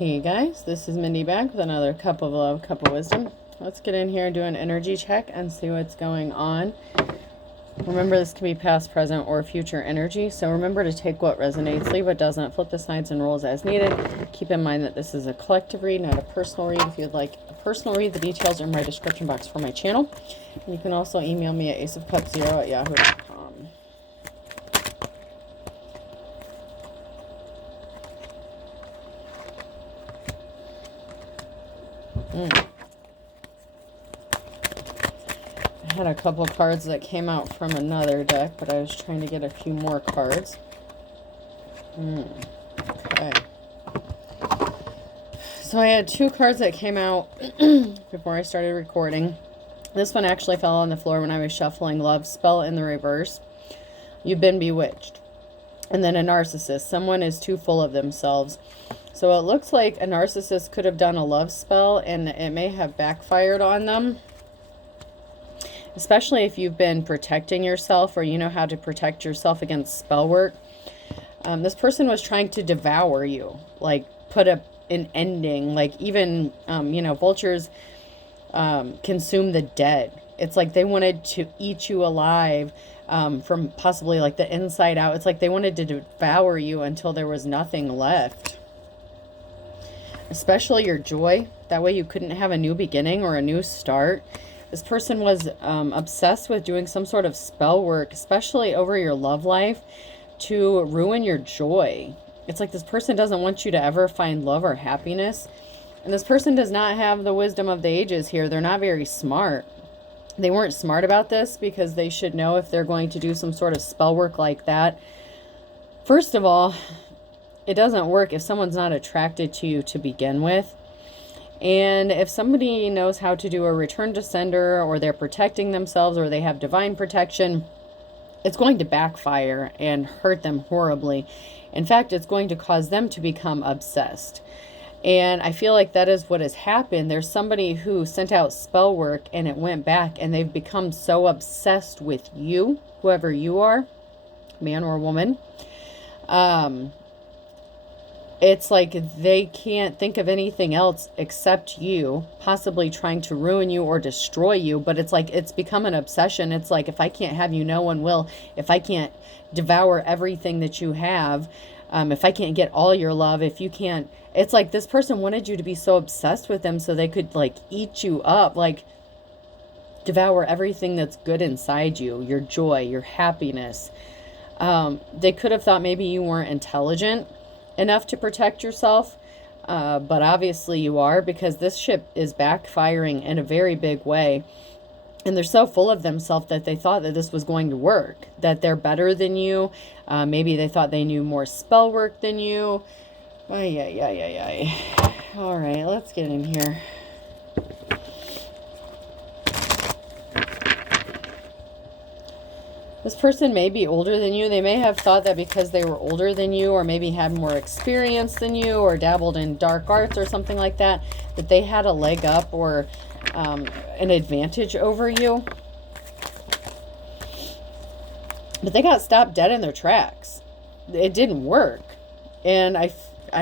Hey guys, this is Mindy back with another cup of love, cup of wisdom. Let's get in here and do an energy check and see what's going on. Remember, this can be past, present, or future energy. So remember to take what resonates, leave what doesn't, flip the sides and rolls as needed. Keep in mind that this is a collective read, not a personal read. If you'd like a personal read, the details are in my description box for my channel. And you can also email me at aceofcups0@yahoo.com. I had a couple cards that came out from another deck, but I was trying to get a few more cards. Okay. So I had two cards that came out before I started recording. This one actually fell on the floor when I was shuffling. Love spell in the reverse. You've been bewitched. And then a narcissist. Someone is too full of themselves. So it looks like a narcissist could have done a love spell and it may have backfired on them. Especially if you've been protecting yourself or you know how to protect yourself against spell work. This person was trying to devour you, like put an ending, like even, vultures consume the dead. It's like they wanted to eat you alive from possibly like the inside out. It's like they wanted to devour you until there was nothing left. Especially your joy. That way you couldn't have a new beginning or a new start. This person was obsessed with doing some sort of spell work, especially over your love life, to ruin your joy. It's like this person doesn't want you to ever find love or happiness. And this person does not have the wisdom of the ages here. They're not very smart. They weren't smart about this because they should know if they're going to do some sort of spell work like that. First of all, it doesn't work if someone's not attracted to you to begin with. And if somebody knows how to do a return to sender, or they're protecting themselves, or they have divine protection, it's going to backfire and hurt them horribly. In fact, it's going to cause them to become obsessed. And I feel like that is what has happened. There's somebody who sent out spell work and it went back, and they've become so obsessed with you, whoever you are, man or woman. It's like they can't think of anything else except you, possibly trying to ruin you or destroy you. But it's like it's become an obsession. It's like, if I can't have you, no one will. If I can't devour everything that you have, if I can't get all your love, if you can't, it's like this person wanted you to be so obsessed with them so they could like eat you up, like devour everything that's good inside you, your joy, your happiness. They could have thought maybe you weren't intelligent enough to protect yourself, but obviously you are, because this ship is backfiring in a very big way. And they're so full of themselves that they thought that this was going to work, that they're better than you. Maybe they thought they knew more spell work than you. All right, let's get in here. This person may be older than you. They may have thought that because they were older than you, or maybe had more experience than you, or dabbled in dark arts or something like that, that they had a leg up or an advantage over you. But they got stopped dead in their tracks. It didn't work. And I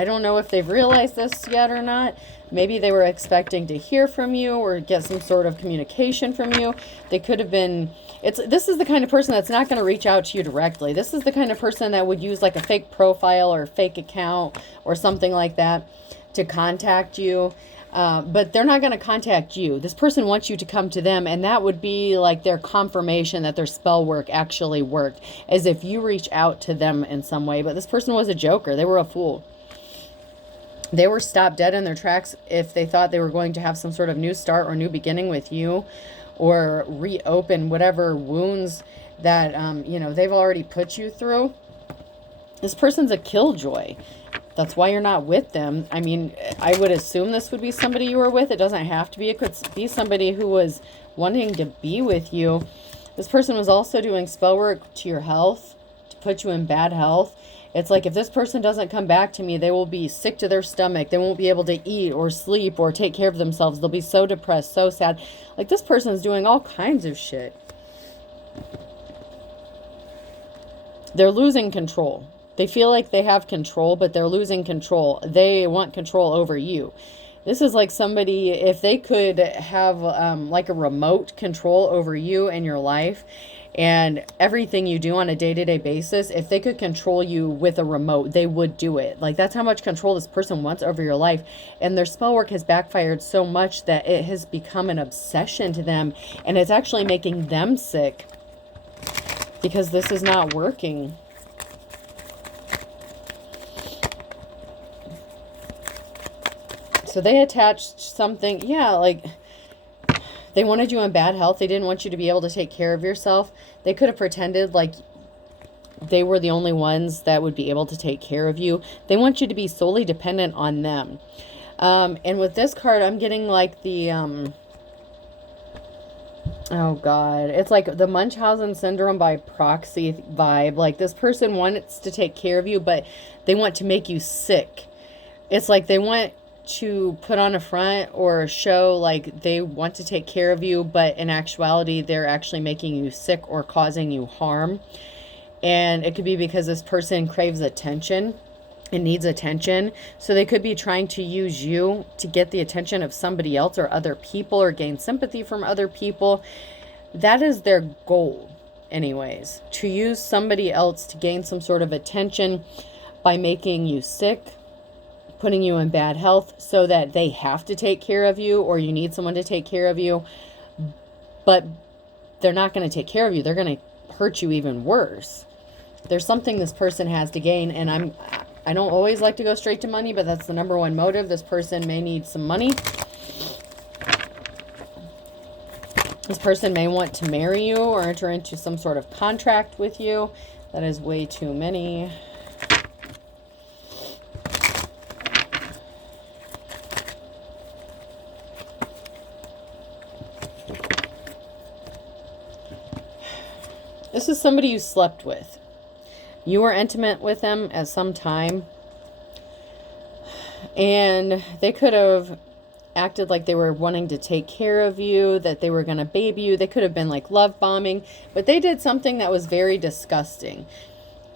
don't know if they've realized this yet or not. Maybe they were expecting to hear from you or get some sort of communication from you. They could have been... This is the kind of person that's not going to reach out to you directly. This is the kind of person that would use like a fake profile or a fake account or something like that to contact you. But they're not going to contact you. This person wants you to come to them, and that would be like their confirmation that their spell work actually worked, as if you reach out to them in some way. But this person was a joker. They were a fool. They were stopped dead in their tracks if they thought they were going to have some sort of new start or new beginning with you, or reopen whatever wounds that, they've already put you through. This person's a killjoy. That's why you're not with them. I mean, I would assume this would be somebody you were with. It doesn't have to be. It could be somebody who was wanting to be with you. This person was also doing spell work to your health, to put you in bad health. It's like, if this person doesn't come back to me, they will be sick to their stomach. They won't be able to eat or sleep or take care of themselves. They'll be so depressed, so sad. Like, this person is doing all kinds of shit. They're losing control. They feel like they have control, but they're losing control. They want control over you. This is like somebody, if they could have like a remote control over you and your life and everything you do on a day-to-day basis, if they could control you with a remote, they would do it. Like, that's how much control this person wants over your life. And their spell work has backfired so much that it has become an obsession to them. And it's actually making them sick because this is not working. So they attached something, yeah, like they wanted you in bad health. They didn't want you to be able to take care of yourself. They could have pretended like they were the only ones that would be able to take care of you. They want you to be solely dependent on them. And with this card, I'm getting like the, oh God, it's like the Munchausen syndrome by proxy vibe. Like, this person wants to take care of you, but they want to make you sick. It's like they want to put on a front or show like they want to take care of you, but in actuality they're actually making you sick or causing you harm. And it could be because this person craves attention and needs attention, so they could be trying to use you to get the attention of somebody else or other people, or gain sympathy from other people. That is their goal anyways, to use somebody else to gain some sort of attention by making you sick, putting you in bad health, so that they have to take care of you, or you need someone to take care of you. But they're not going to take care of you. They're going to hurt you even worse. There's something this person has to gain, and I don't always like to go straight to money, but that's the number one motive. This person may need some money. This person may want to marry you or enter into some sort of contract with you. That is way too many. This is somebody you slept with. You were intimate with them at some time. And they could have acted like they were wanting to take care of you, that they were going to baby you. They could have been like love bombing. But they did something that was very disgusting.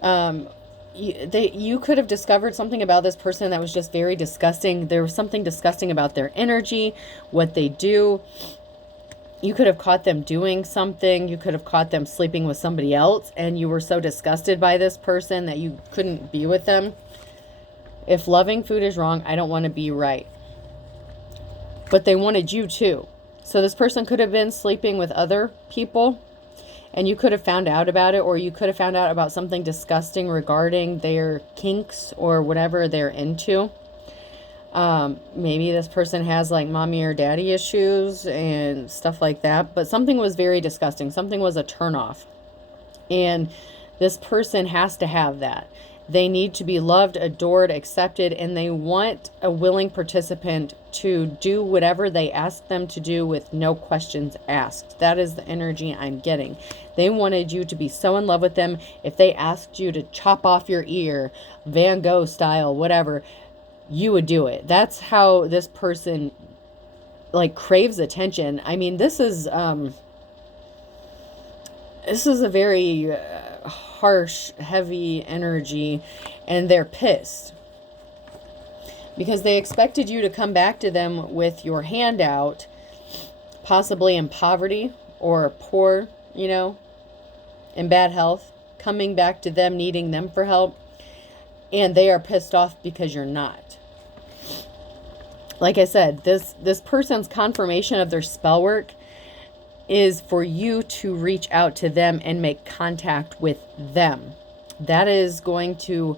You could have discovered something about this person that was just very disgusting. There was something disgusting about their energy, what they do. You could have caught them doing something. You could have caught them sleeping with somebody else, and you were so disgusted by this person that you couldn't be with them. If loving food is wrong, I don't want to be right. But they wanted you too. So this person could have been sleeping with other people, and you could have found out about it, or you could have found out about something disgusting regarding their kinks or whatever they're into. Maybe this person has like mommy or daddy issues and stuff like that, but something was very disgusting. Something was a turnoff. And this person has to have that. They need to be loved, adored, accepted, and they want a willing participant to do whatever they ask them to do with no questions asked. That is the energy I'm getting. They wanted you to be so in love with them. If they asked you to chop off your ear, Van Gogh style, whatever, you would do it. That's how this person like craves attention. I mean, this is a very harsh, heavy energy, and they're pissed because they expected you to come back to them with your hand out, possibly in poverty or poor, you know, in bad health, coming back to them, needing them for help, and they are pissed off because you're not. Like I said, this person's confirmation of their spell work is for you to reach out to them and make contact with them. That is going to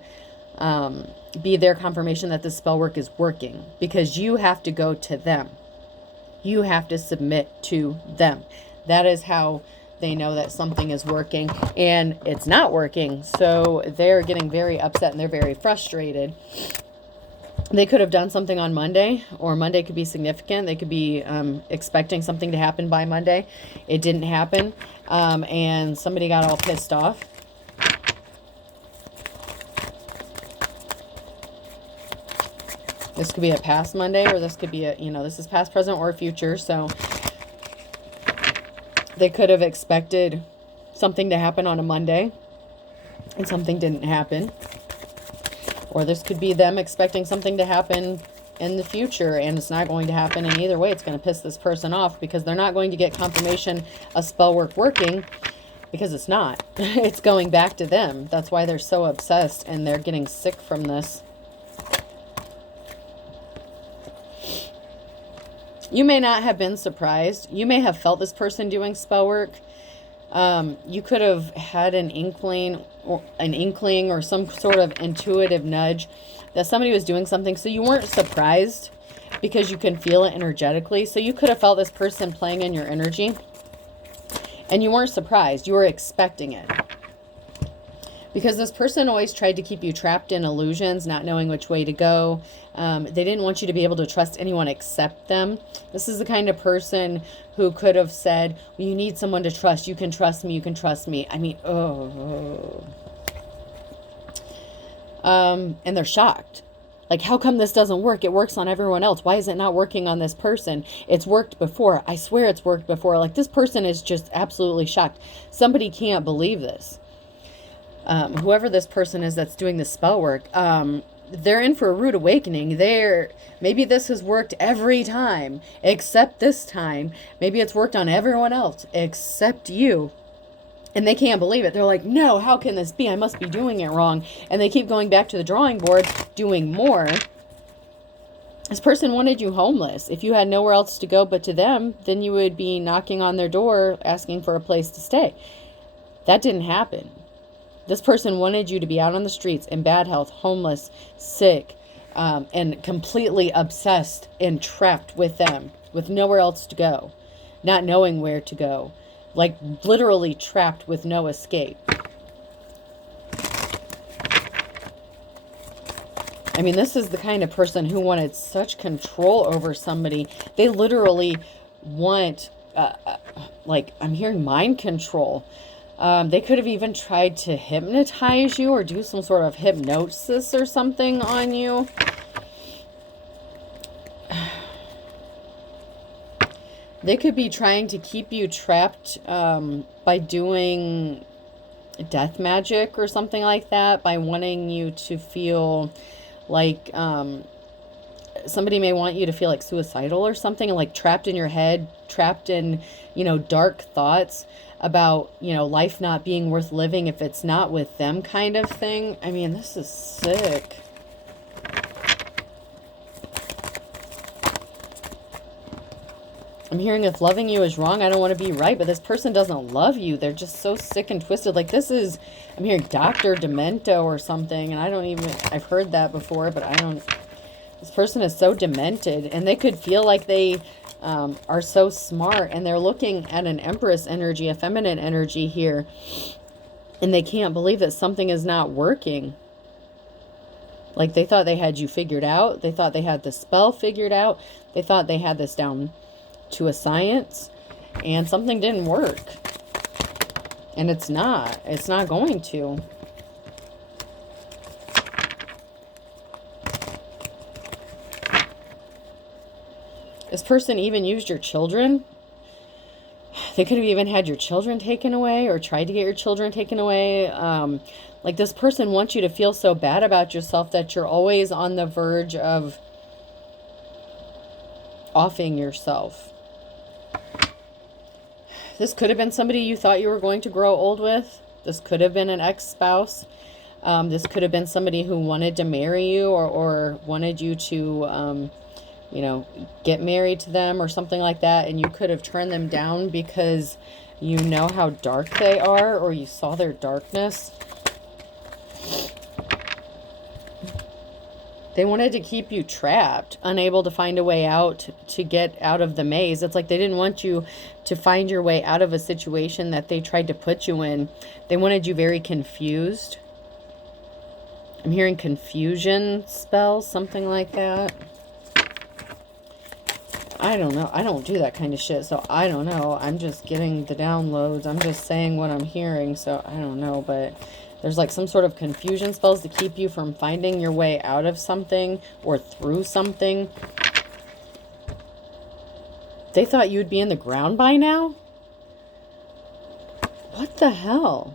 be their confirmation that the spell work is working, because you have to go to them. You have to submit to them. That is how they know that something is working, and it's not working. So they're getting very upset and they're very frustrated. They could have done something on Monday, or Monday could be significant. They could be expecting something to happen by Monday. It didn't happen, and somebody got all pissed off. This could be a past Monday, or this could be a, this is past, present, or future. So they could have expected something to happen on a Monday, and something didn't happen. Or this could be them expecting something to happen in the future, and it's not going to happen. And either way, it's going to piss this person off, because they're not going to get confirmation of spell work working, because it's not. It's going back to them. That's why they're so obsessed, and they're getting sick from this. You may not have been surprised. You may have felt this person doing spell work. You could have had an inkling or some sort of intuitive nudge that somebody was doing something. So you weren't surprised, because you can feel it energetically. So you could have felt this person playing in your energy, and you weren't surprised. You were expecting it. Because this person always tried to keep you trapped in illusions, not knowing which way to go. They didn't want you to be able to trust anyone except them. This is the kind of person who could have said, well, you need someone to trust. You can trust me. You can trust me. I mean, and they're shocked. Like, how come this doesn't work? It works on everyone else. Why is it not working on this person? It's worked before. I swear it's worked before. Like, this person is just absolutely shocked. Somebody can't believe this. Whoever this person is that's doing the spell work, they're in for a rude awakening. Maybe this has worked every time except this time. Maybe it's worked on everyone else except you. And they can't believe it. They're like, no, how can this be? I must be doing it wrong. And they keep going back to the drawing board, doing more. This person wanted you homeless. If you had nowhere else to go but to them, then you would be knocking on their door asking for a place to stay. That didn't happen. This person wanted you to be out on the streets in bad health, homeless, sick, and completely obsessed and trapped with them, with nowhere else to go, not knowing where to go, like literally trapped with no escape. I mean, this is the kind of person who wanted such control over somebody. They literally want, like, I'm hearing mind control. They could have even tried to hypnotize you or do some sort of hypnosis or something on you. They could be trying to keep you trapped by doing death magic or something like that, by wanting you to feel like somebody may want you to feel like suicidal or something, like trapped in your head, trapped in, dark thoughts about, life not being worth living if it's not with them, kind of thing. I mean, this is sick. I'm hearing, if loving you is wrong, I don't want to be right, but this person doesn't love you. They're just so sick and twisted. Like, this is, I'm hearing Dr. Demento or something, and I've heard that before, but this person is so demented, and they could feel like they are so smart, and they're looking at an Empress energy, a feminine energy here, and they can't believe that something is not working. Like, they thought they had you figured out. They thought they had the spell figured out. They thought they had this down to a science, and something didn't work. And it's not going to. This person even used your children. They could have even had your children taken away, or tried to get your children taken away. Like, this person wants you to feel so bad about yourself that you're always on the verge of offing yourself. This could have been somebody you thought you were going to grow old with. This could have been an ex-spouse. This could have been somebody who wanted to marry you, or wanted you to, get married to them or something like that. And you could have turned them down because you know how dark they are, or you saw their darkness. They wanted to keep you trapped, unable to find a way out, to get out of the maze. It's like they didn't want you to find your way out of a situation that they tried to put you in. They wanted you very confused. I'm hearing confusion spells, something like that. I don't know. I don't do that kind of shit, so I don't know. I'm just getting the downloads. I'm just saying what I'm hearing, so I don't know, but there's like some sort of confusion spells to keep you from finding your way out of something or through something. They thought you'd be in the ground by now? What the hell?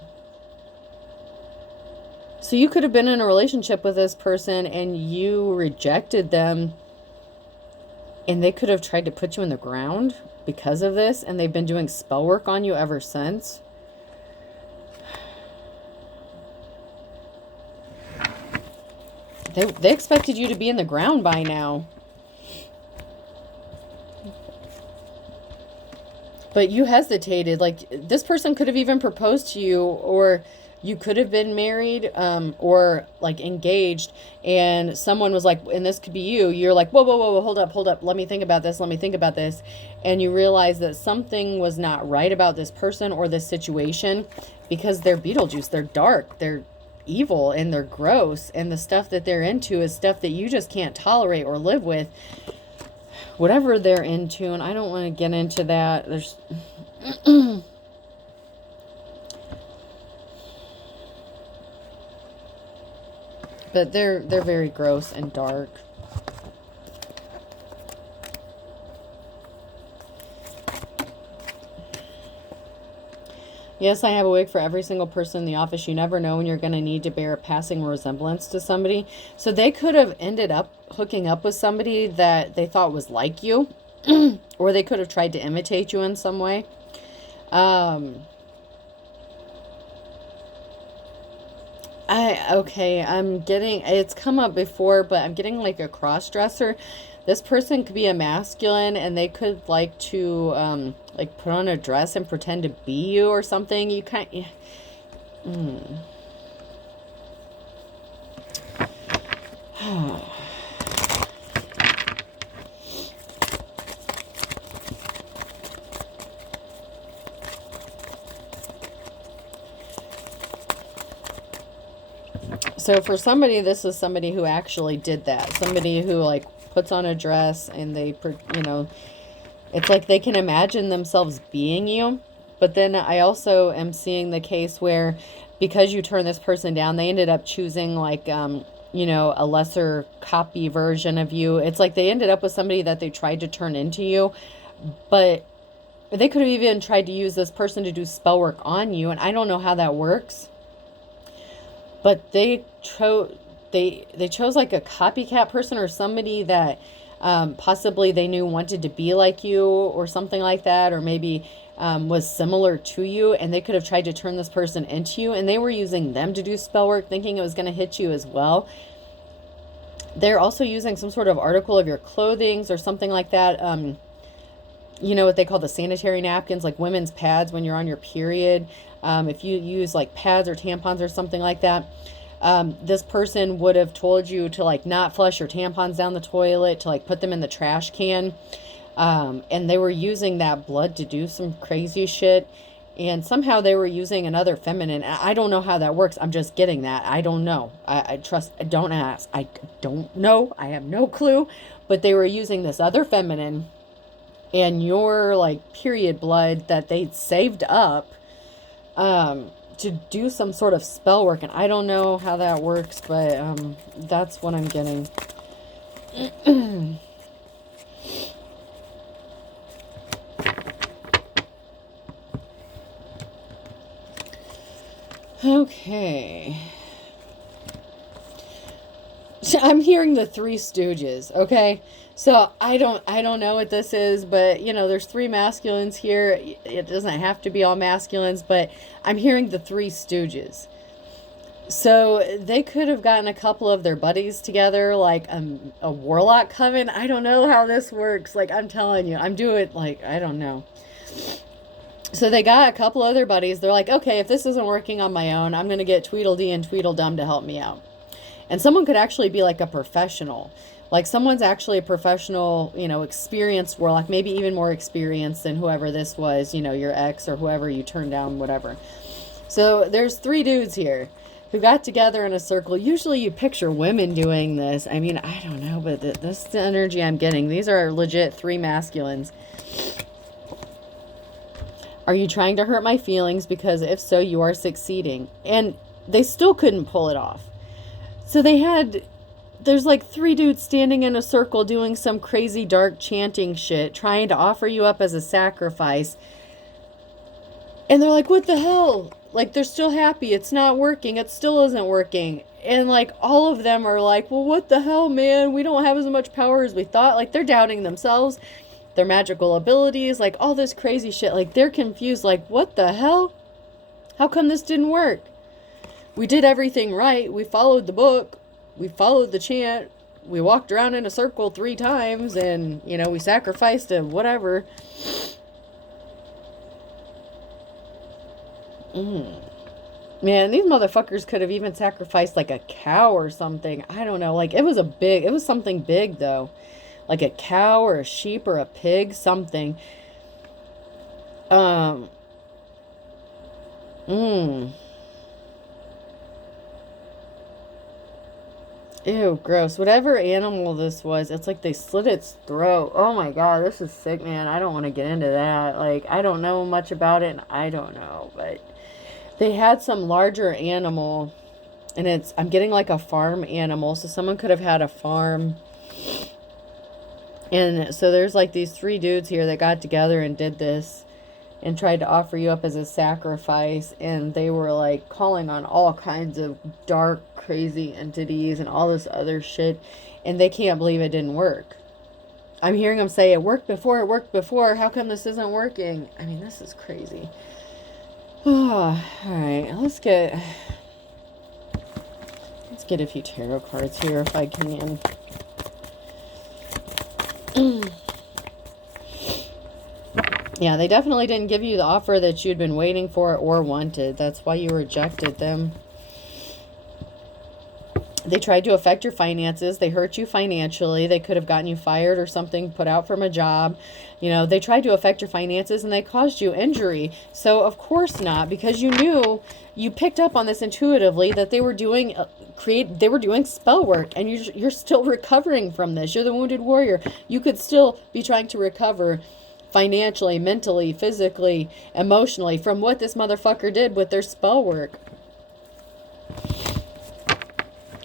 So you could have been in a relationship with this person and you rejected them, and they could have tried to put you in the ground because of this, and they've been doing spell work on you ever since. They expected you to be in the ground by now. But you hesitated. Like, this person could have even proposed to you, or you could have been married, or like engaged, and someone was like, and this could be you. You're like, whoa, whoa, whoa, hold up. Let me think about this. And you realize that something was not right about this person or this situation, because they're Beetlejuice. They're dark. They're evil, and they're gross. And the stuff that they're into is stuff that you just can't tolerate or live with. Whatever they're into, and I don't want to get into that. There's but they're very gross and dark. Yes, I have a wig for every single person in the office. You never know when you're going to need to bear a passing resemblance to somebody. So they could have ended up hooking up with somebody that they thought was like you. Or they could have tried to imitate you in some way. I'm getting, it's come up before, but I'm getting like a cross-dresser. This person could be a masculine, and they could like to like put on a dress and pretend to be you or something. You can't. So for somebody, this is somebody who actually did that. Somebody who like puts on a dress, and they, you know, it's like they can imagine themselves being you. But then I also am seeing the case where, because you turn this person down, they ended up choosing like, you know, a lesser copy version of you. It's like they ended up with somebody that they tried to turn into you, but they could have even tried to use this person to do spell work on you. And I don't know how that works, but they chose like a copycat person, or somebody that possibly they knew wanted to be like you or something like that, or maybe was similar to you, and they could have tried to turn this person into you, and they were using them to do spell work, thinking it was going to hit you as well. They're also using some sort of article of your clothing or something like that. You know what they call the sanitary napkins, like women's pads when you're on your period. If you use like pads or tampons or something like that, this person would have told you to like not flush your tampons down the toilet, to like put them in the trash can. And they were using that blood to do some crazy shit. And somehow they were using another feminine. I don't know how that works. I'm just getting that. I don't know. Don't ask. I don't know. I have no clue. But they were using this other feminine and your like period blood that they'd saved up to do some sort of spell work. And I don't know how that works, but that's what I'm getting. Okay. I'm hearing the Three Stooges, okay? So I don't know what this is, but you know, there's three masculines here. It doesn't have to be all masculines, but I'm hearing the Three Stooges. So they could have gotten a couple of their buddies together, like a warlock coven. I don't know how this works. Like, I'm telling you, I'm doing like, I don't know. So they got a couple other buddies. They're like, okay, if this isn't working on my own, I'm going to get Tweedledee and Tweedledum to help me out. And someone could actually be like a professional. Like someone's actually a professional, you know, experienced warlock, maybe even more experienced than whoever this was, you know, your ex or whoever you turned down, whatever. So there's three dudes here who got together in a circle. Usually you picture women doing this. I mean, I don't know, but this is the energy I'm getting. These are legit three masculines. Are you trying to hurt my feelings? Because if so, you are succeeding. And they still couldn't pull it off. So there's like three dudes standing in a circle doing some crazy dark chanting shit, trying to offer you up as a sacrifice. And they're like, what the hell? like, they're still happy. It's not working. It still isn't working. And, like, all of them are like, well, what the hell, man? We don't have as much power as we thought. Like, they're doubting themselves, their magical abilities, like, all this crazy shit. Like, they're confused. Like, what the hell? How come this didn't work? We did everything right. We followed the book. We followed the chant. We walked around in a circle 3 times, and, you know, we sacrificed a whatever. Man, these motherfuckers could have even sacrificed like a cow or something. I don't know. Like, it was something big though. Like a cow or a sheep or a pig, something. Ew, gross. Whatever animal this was, it's like they slit its throat. Oh my God, this is sick, man. I don't want to get into that. Like, I don't know much about it, and I don't know, but they had some larger animal, and I'm getting like a farm animal, so someone could have had a farm. And so there's like these 3 dudes here that got together and did this and tried to offer you up as a sacrifice, and they were like calling on all kinds of dark, crazy entities and all this other shit, and they can't believe it didn't work. I'm hearing them say it worked before, how come this isn't working? I mean, this is crazy. Oh, all right, let's get a few tarot cards here if I can. Yeah, they definitely didn't give you the offer that you'd been waiting for or wanted. That's why you rejected them. They tried to affect your finances. They hurt you financially. They could have gotten you fired or something, put out from a job. You know, they tried to affect your finances and they caused you injury. So, of course not, because you picked up on this intuitively that they were doing spell work, and you're still recovering from this. You're the wounded warrior. You could still be trying to recover financially, mentally, physically, emotionally from what this motherfucker did with their spell work.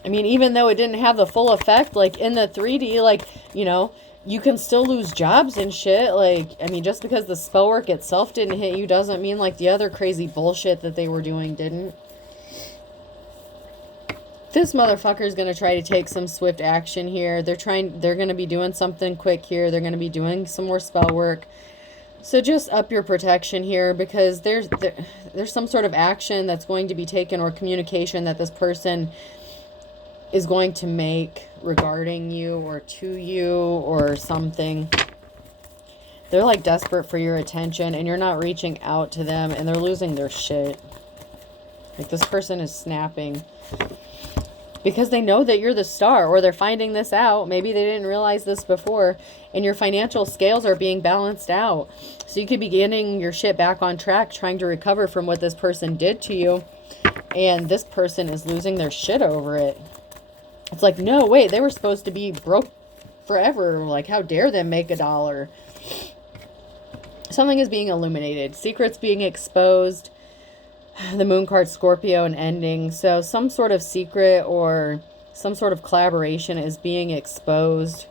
I mean, even though it didn't have the full effect, like in the 3D, like, you know, you can still lose jobs and shit. Like, I mean, just because the spell work itself didn't hit you doesn't mean like the other crazy bullshit that they were doing didn't. This motherfucker is going to try to take some swift action here. They're going to be doing something quick here. They're going to be doing some more spell work. So just up your protection here, because there's some sort of action that's going to be taken, or communication that this person is going to make regarding you or to you or something. They're like desperate for your attention, and you're not reaching out to them, and they're losing their shit. Like, this person is snapping because they know that you're the star, or they're finding this out. Maybe they didn't realize this before, and your financial scales are being balanced out. So you could be getting your shit back on track, trying to recover from what this person did to you, and this person is losing their shit over it. It's like, no, wait, they were supposed to be broke forever. Like, how dare them make $1? Something is being illuminated. Secrets being exposed. The moon card, Scorpio, and ending. So some sort of secret or some sort of collaboration is being exposed.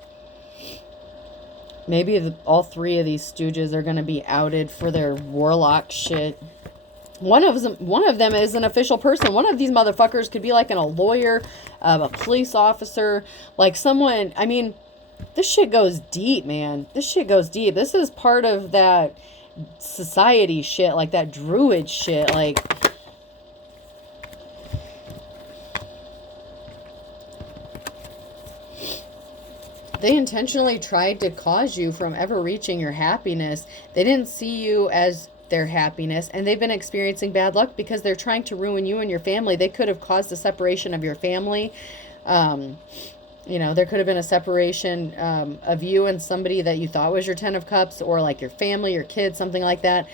Maybe all 3 of these stooges are going to be outed for their warlock shit. One of them is an official person. One of these motherfuckers could be like a lawyer, a police officer, like someone. I mean, this shit goes deep, man. This shit goes deep. This is part of that society shit, like that druid shit. Like, they intentionally tried to cause you from ever reaching your happiness. They didn't see you as their happiness, and they've been experiencing bad luck because they're trying to ruin you and your family. They could have caused the separation of your family. You know, there could have been a separation of you and somebody that you thought was your 10 of Cups, or like your family, your kids, something like that.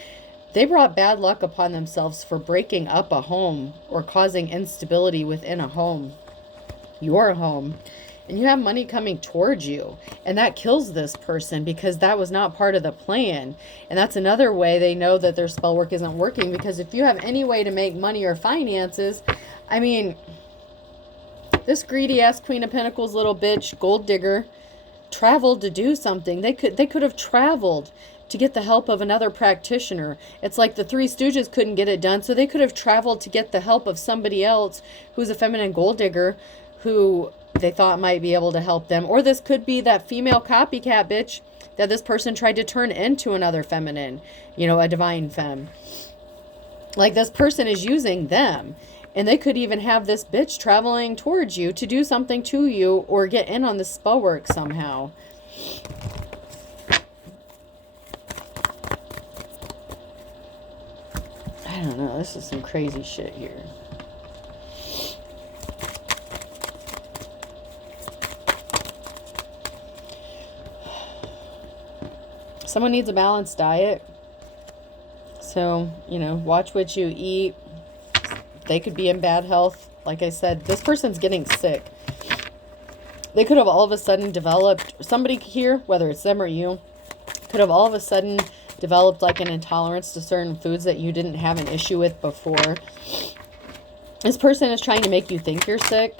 They brought bad luck upon themselves for breaking up a home or causing instability within a home, your home. And you have money coming towards you, and that kills this person because that was not part of the plan. And that's another way they know that their spell work isn't working, because if you have any way to make money or finances, I mean, this greedy ass Queen of Pentacles little bitch, gold digger, traveled to do something. They could have traveled to get the help of another practitioner. It's like the Three Stooges couldn't get it done, so they could have traveled to get the help of somebody else who's a feminine gold digger who they thought might be able to help them. Or this could be that female copycat bitch that this person tried to turn into another feminine, you know, a divine femme. Like, this person is using them. And they could even have this bitch traveling towards you to do something to you or get in on the spell work somehow. I don't know. This is some crazy shit here. Someone needs a balanced diet. So, you know, watch what you eat. They could be in bad health. Like I said, this person's getting sick. They could have all of a sudden developed, somebody here, whether it's them or you, could have all of a sudden developed like an intolerance to certain foods that you didn't have an issue with before. This person is trying to make you think you're sick.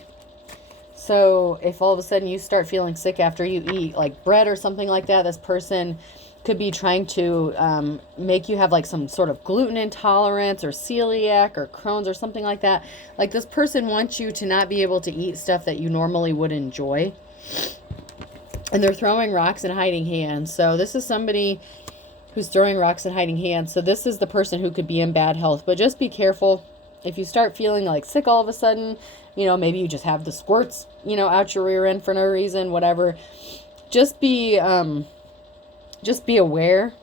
So if all of a sudden you start feeling sick after you eat like bread or something like that, this person could be trying to make you have like some sort of gluten intolerance or celiac or Crohn's or something like that. Like, this person wants you to not be able to eat stuff that you normally would enjoy. And they're throwing rocks and hiding hands. So this is somebody who's throwing rocks and hiding hands. So this is the person who could be in bad health. But just be careful. If you start feeling like sick all of a sudden, you know, maybe you just have the squirts, you know, out your rear end for no reason, whatever. Just be aware.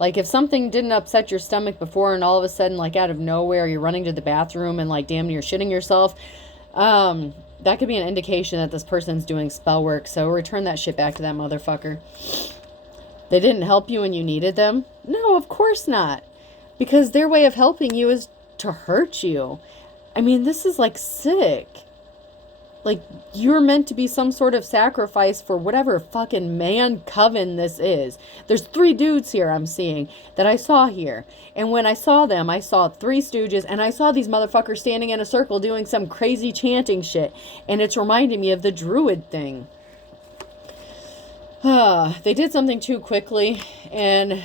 Like, if something didn't upset your stomach before and all of a sudden, like, out of nowhere, you're running to the bathroom and, like, damn near shitting yourself, that could be an indication that this person's doing spell work. So return that shit back to that motherfucker. They didn't help you when you needed them? No, of course not. Because their way of helping you is to hurt you. I mean, this is, like, sick. Like, you're meant to be some sort of sacrifice for whatever fucking man coven this is. There's 3 dudes here I'm seeing that I saw here. And when I saw them, I saw 3 stooges, and I saw these motherfuckers standing in a circle doing some crazy chanting shit. And it's reminding me of the druid thing. They did something too quickly and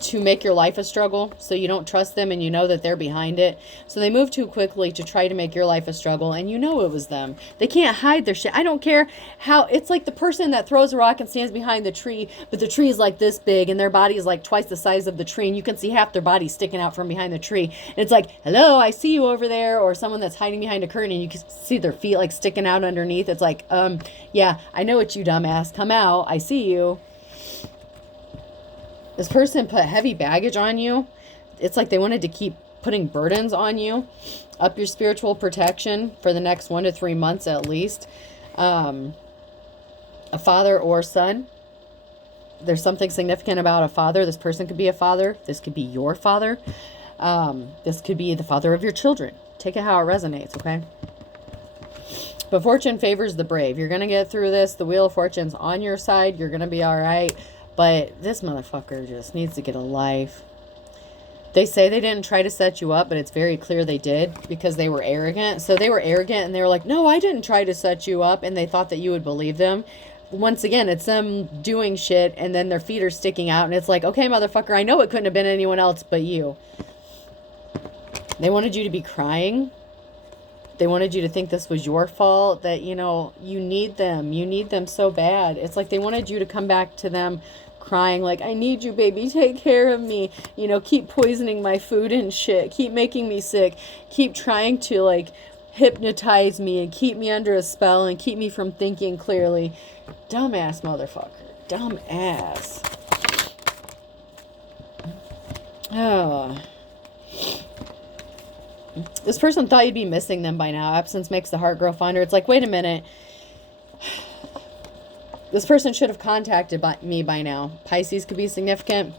to make your life a struggle, so you don't trust them and you know that they're behind it. So they moved too quickly to try to make your life a struggle, and you know it was them. They can't hide their shit. I don't care how, it's like the person that throws a rock and stands behind the tree, but the tree is like this big and their body is like twice the size of the tree, and you can see half their body sticking out from behind the tree. And it's like, hello, I see you over there. Or someone that's hiding behind a curtain and you can see their feet like sticking out underneath. It's like, yeah, I know it's you, dumbass. Come out. I see you. This person put heavy baggage on you. It's like they wanted to keep putting burdens on you. Up your spiritual protection for the next 1 to 3 months at least. A father or son. There's something significant about a father. This person could be a father. This could be your father. This could be the father of your children. Take it how it resonates, okay? But fortune favors the brave. You're going to get through this. The Wheel of Fortune's on your side. You're going to be all right. But this motherfucker just needs to get a life. They say they didn't try to set you up, but it's very clear they did because they were arrogant. So they were arrogant and they were like, no, I didn't try to set you up. And they thought that you would believe them. Once again, it's them doing shit and then their feet are sticking out. And it's like, okay, motherfucker, I know it couldn't have been anyone else but you. They wanted you to be crying. They wanted you to think this was your fault, that, you know, you need them. You need them so bad. It's like they wanted you to come back to them crying like, I need you, baby, take care of me, you know, keep poisoning my food and shit, keep making me sick, keep trying to like hypnotize me and keep me under a spell and keep me from thinking clearly. Dumbass motherfucker. Dumbass. Oh. This person thought you'd be missing them by now. Absence makes the heart grow fonder. It's like, wait a minute. This person should have contacted me by now. Pisces could be significant,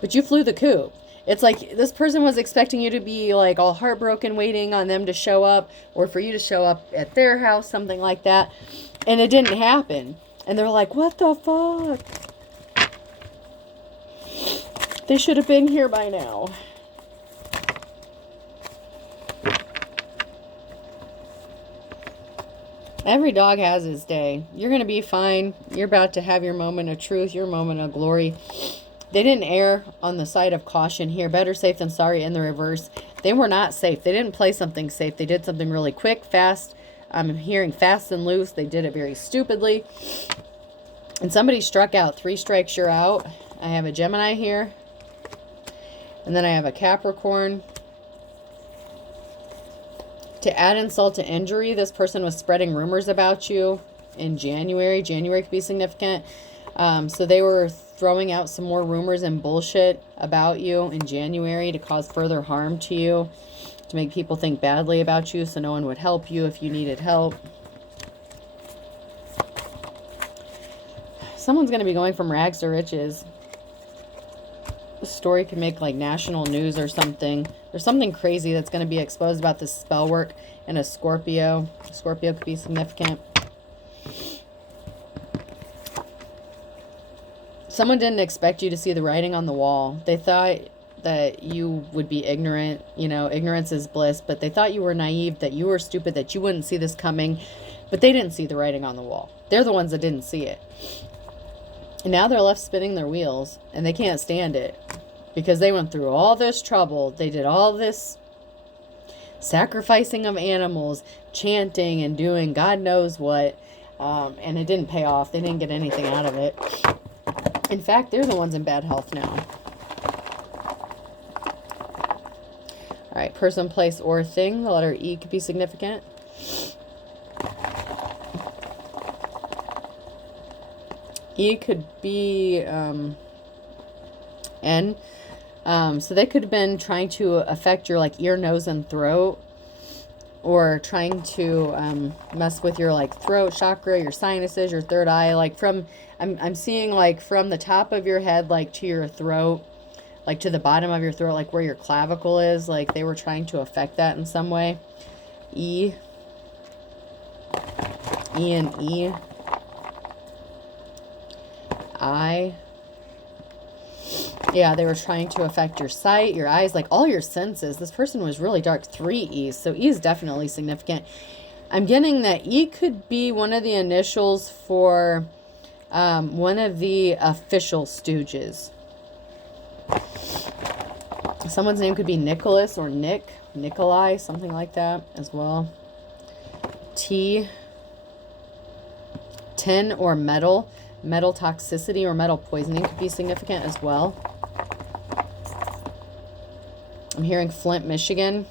but you flew the coop. It's like this person was expecting you to be like all heartbroken, waiting on them to show up or for you to show up at their house, something like that. And it didn't happen. And they're like, what the fuck? They should have been here by now. Every dog has his day. You're going to be fine. You're about to have your moment of truth, your moment of glory. They didn't err on the side of caution here. Better safe than sorry in the reverse. They were not safe. They didn't play something safe. They did something really quick, fast. I'm hearing fast and loose. They did it very stupidly. And somebody struck out. 3 strikes, you're out. I have a Gemini here. And then I have a Capricorn. To add insult to injury, this person was spreading rumors about you in January. January could be significant. So they were throwing out some more rumors and bullshit about you in January to cause further harm to you, to make people think badly about you so no one would help you if you needed help. Someone's going to be going from rags to riches. This story could make like national news or something. There's something crazy that's going to be exposed about this spell work in a Scorpio. Scorpio could be significant. Someone didn't expect you to see the writing on the wall. They thought that you would be ignorant. You know, ignorance is bliss. But they thought you were naive, that you were stupid, that you wouldn't see this coming. But they didn't see the writing on the wall. They're the ones that didn't see it. And now they're left spinning their wheels. And they can't stand it. Because they went through all this trouble. They did all this sacrificing of animals, chanting and doing God knows what. And it didn't pay off. They didn't get anything out of it. In fact, they're the ones in bad health now. All right, person, place, or thing. The letter E could be significant. E could be N. So they could have been trying to affect your like ear, nose, and throat. Or trying to mess with your like throat chakra, your sinuses, your third eye, like from I'm seeing like from the top of your head like to your throat, like to the bottom of your throat, like where your clavicle is, like they were trying to affect that in some way. E and E. I. Yeah, they were trying to affect your sight, your eyes, like all your senses. This person was really dark. 3 E's. So E is definitely significant. I'm getting that E could be one of the initials for one of the official stooges. Someone's name could be Nicholas or Nick, Nikolai, something like that as well. T. Tin or metal. Metal toxicity or metal poisoning could be significant as well. I'm hearing Flint, Michigan.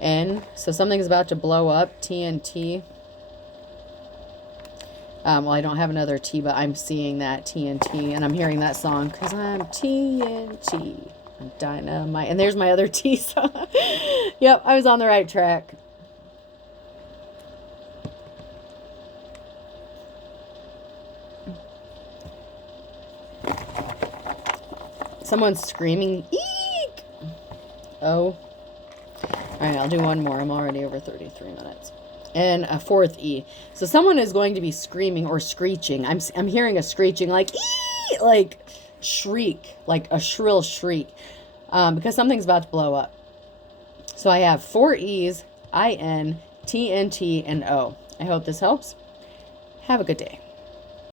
N. So something's about to blow up. TNT. Well, I don't have another T, but I'm seeing that TNT. And I'm hearing that song because I'm TNT. I'm dynamite. And there's my other T song. Yep, I was on the right track. Someone's screaming, eek! Oh. Alright, I'll do one more. I'm already over 33 minutes. And a 4th E. So someone is going to be screaming or screeching. I'm hearing a screeching, like, ee! Like, shriek. Like a shrill shriek. Because something's about to blow up. So I have 4 E's, I-N, T-N-T, and O. I hope this helps. Have a good day.